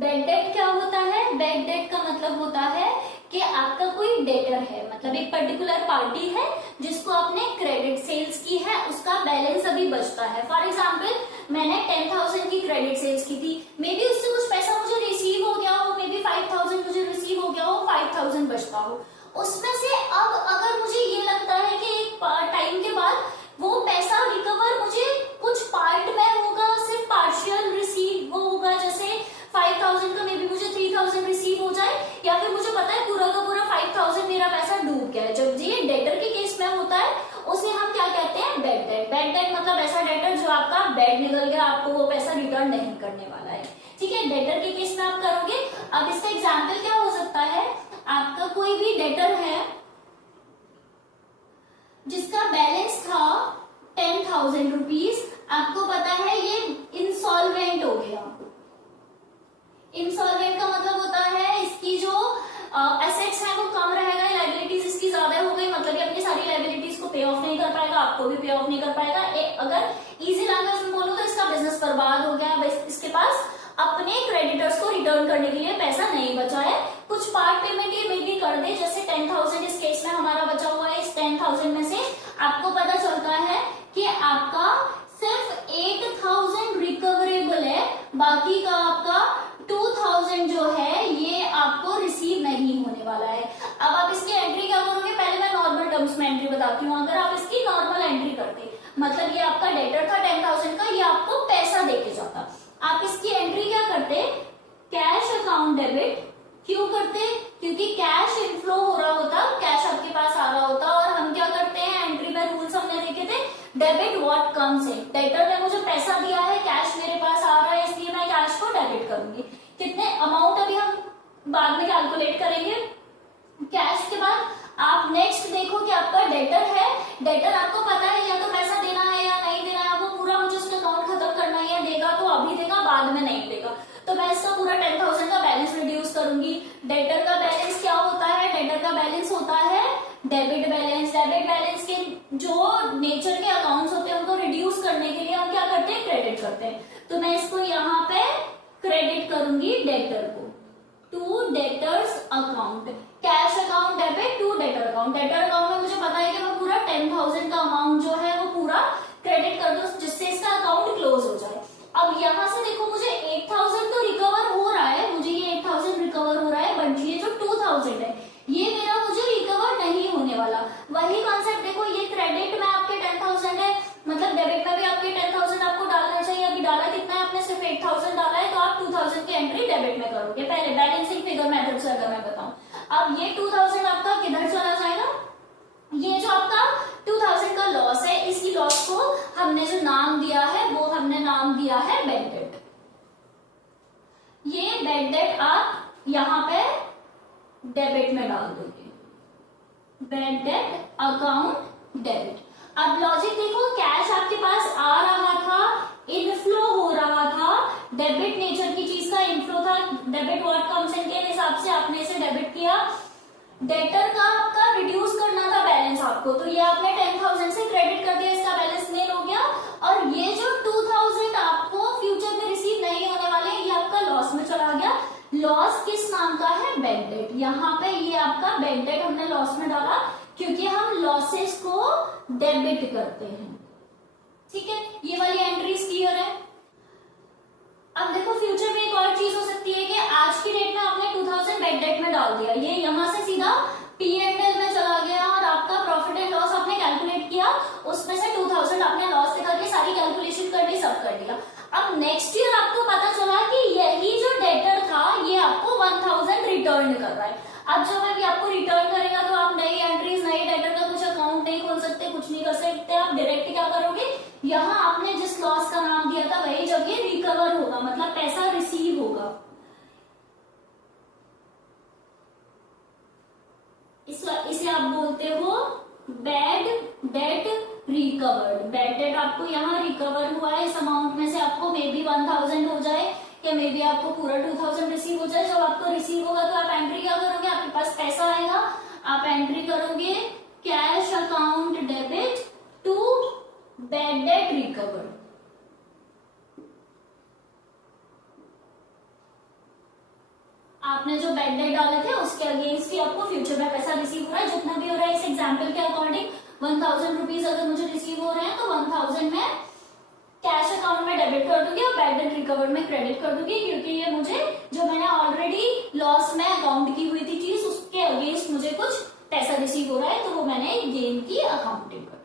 Bad debt क्या होता है? बैड डेट का मतलब होता है कि आपका कोई डेटर है, मतलब एक पर्टिकुलर पार्टी है जिसको आपने क्रेडिट सेल्स की है, उसका बैलेंस अभी बचता है। फॉर एग्जाम्पल मैंने 10,000 की क्रेडिट सेल्स की थी, मे बी उससे कुछ पैसा मुझे रिसीव हो गया हो, मे बी 5,000 मुझे रिसीव हो गया हो, 5,000 बचता हो, उसमें से अब अगर मुझे ये लगता है कि एक टाइम के बाद वो पैसा रिकवर मुझे कुछ पार्ट में होगा, सिर्फ पार्शियल रिसीव वो होगा, जैसे 5,000 का मे बी मुझे 3,000 रिसीव हो जाए, या फिर मुझे पता है पूरा का पूरा 5,000 मेरा पैसा डूब गया है। जब ये डेटर के केस में होता है उसे हम क्या कहते हैं? Bad debt. बैड डेट मतलब ऐसा डेटर जो आपका बैड निकल गया, आपको वो पैसा रिटर्न नहीं करने वाला है, ठीक है। डेटर के केस में आप करोगे। अब इसका एग्जाम्पल क्या हो सकता है? आपका कोई भी डेटर है जिसका बैलेंस था 10,000 रुपीज, आपको पता है ये इंसॉल्वेंट हो गया। इंसॉल्वेंट का मतलब होता है इसकी जो एसेट्स है वो कम रहेगा, लायबिलिटीज इसकी ज्यादा हो गई, मतलब ये अपनी सारी लायबिलिटीज को पे ऑफ नहीं कर पाएगा, आपको भी पे ऑफ नहीं कर पाएगा। अगर इजी लैंग्वेज में बोलूं तो इसका बिजनेस बर्बाद हो गया, इसके पास अपने क्रेडिटर्स को रिटर्न करने के लिए पैसा नहीं बचा है। कुछ पार्ट पेमेंट ये मे बी कर दे, जैसे 10,000 इस केस में हमारा बचा हुआ है, इस 10,000 में से आपको पता चलता है कि आपका सिर्फ 8,000 रिकवरेबल है, बाकी का आपका 2,000 जो है ये आपको रिसीव नहीं होने वाला है। अब आप इसकी एंट्री क्या करोगे? पहले मैं नॉर्मल टर्म्स में एंट्री बताती हूँ। अगर आप इसकी नॉर्मल एंट्री करते, मतलब ये आपका डेटर था 10,000 का, ये आपको पैसा देके जाता, आप इसकी एंट्री क्या करते? Cash account debit. क्यों करते? क्योंकि कैश इनफ्लो हो रहा होता, कैश आपके पास आ रहा होता, और हम क्या करते हैं एंट्री में रूल्स हमने देखे थे, debit what comes in. Debtor ने मुझे पैसा दिया है, कैश मेरे पास आ रहा है, इसलिए मैं कैश को डेबिट करूंगी। कितने अमाउंट अभी हम बाद में कैलकुलेट करेंगे। कैश के बाद आप नेक्स्ट देखो कि आपका डेटर है, डेटर आपको पता है या तो पैसा देना है या नहीं देना है, वो पूरा मुझे उसका अकाउंट खत्म करना है, या देगा तो अभी देगा बाद में नहीं देगा, तो मैं इसका पूरा 10,000 का बैलेंस रिड्यूस करूंगी। डेटर का बैलेंस क्या होता है? डेटर का बैलेंस होता है डेबिट बैलेंस। डेबिट बैलेंस के जो नेचर के अकाउंट्स होते हैं उनको रिड्यूस करने के लिए हम क्या करते हैं? क्रेडिट करते हैं। तो मैं इसको यहाँ पे क्रेडिट करूंगी डेटर को, to debtors account. Cash account debit to debtor account. Debtor account में मुझे पता है कि मैं पूरा 10,000 का अमाउंट जो है वो पूरा क्रेडिट कर दूं, जिससे इसका अकाउंट क्लोज हो जाए। अब यहाँ से देखो मुझे 8,000 तो रिकवर हो रहा है, मुझे ये 8,000 रिकवर हो रहा है, बट ये जो 2,000 है ये मेरा मुझे रिकवर नहीं होने वाला। वही कॉन्सेप्ट देखो, ये क्रेडिट में आपके 10,000 है, मतलब डेबिट में भी आपके 10,000 आपको डालना चाहिए। अभी डाला कितना है आपने? सिर्फ 8,000 डाला है, तो आप 2,000 की एंट्री डेबिट में करोगे पहले, बैलेंसिंग फिगर मेथड से अगर मैं बताऊं। अब ये 2,000 आपका किधर चला जाएगा? ये जो आपका 2,000 का लॉस है, इसी लॉस को हमने जो नाम दिया है वो हमने नाम दिया है बैड डेट। ये बैड डेट आप यहाँ पे डेबिट में डाल दोगे, बैड डेट अकाउंट डेबिट। अब लॉजिक देखो, कैश आपके पास आ रहा था, इनफ्लो हो रहा था, डेबिट नेचर की चीज का इनफ्लो था, डेबिट व्हाट कम्स इन के हिसाब से आपने इसे डेबिट किया। डेटर का आपका रिड्यूस करना था बैलेंस आपको, तो ये आपने 10,000 से क्रेडिट कर दिया, इसका बैलेंस नील हो गया। और ये जो 2,000 आपको फ्यूचर में रिसीव नहीं होने वाले, ये आपका लॉस में चला गया। लॉस किस नाम का है? Bad debt. यहाँ पे ये आपका बैड डेट हमने लॉस में डाला क्योंकि हम लॉसेस को डेबिट करते हैं, ठीक है। ये वाली एंट्रीज क्लियर है। अब देखो फ्यूचर में एक और चीज हो सकती है कि आज की डेट में आपने 2,000 बैड डेट में डाल दिया, ये यहाँ से सीधा P&L में चला गया, और आपका प्रॉफिट एंड लॉस आपने कैलकुलेट किया, उसमें से 2,000 आपने लॉस दिखा के सारी कैलकुलेशन कर दी, सब कर दिया। अब नेक्स्ट ईयर आपको पता चला कि यही जो डेटर था ये आपको 1,000 रिटर्न कर रहा है। अब जब अभी आपको रिटर्न करेगा तो आप नई एंट्रीज, नई डेटर का कुछ अकाउंट नहीं खोल सकते, कुछ नहीं कर सकते, आप डायरेक्ट क्या करोगे? यहाँ आपने जिस लॉस का नाम दिया था वही जब ये रिकवर होगा, मतलब पैसा रिसीव होगा, इसे आप बोलते हो bad debt recovered. Bad debt आपको यहाँ रिकवर हुआ है, इस अमाउंट में से आपको मे बी 1,000 हो जाए, या मे बी आपको पूरा 2,000 रिसीव हो जाए। जब आपको रिसीव होगा तो आप एंट्री क्या करोगे? आपके पास पैसा आएगा, आप एंट्री करोगे cash account debit to bad debt recovered. आपने जो बैड डेट डाले थे उसके अगेंस्ट भी आपको फ्यूचर में पैसा रिसीव हो रहा है, जितना भी हो रहा है। इस एग्जाम्पल के अकॉर्डिंग 1000 रुपीज अगर मुझे रिसीव हो रहे हैं तो 1000 में कैश अकाउंट में डेबिट कर दूंगी और बैड डेट रिकवर्ड में क्रेडिट कर दूंगी, क्योंकि ये मुझे जो मैंने ऑलरेडी लॉस में अकाउंट की हुई थी चीज उसके अगेंस्ट मुझे कुछ पैसा रिसीव हो रहा है, तो वो मैंने गेन की अकाउंटिंग कर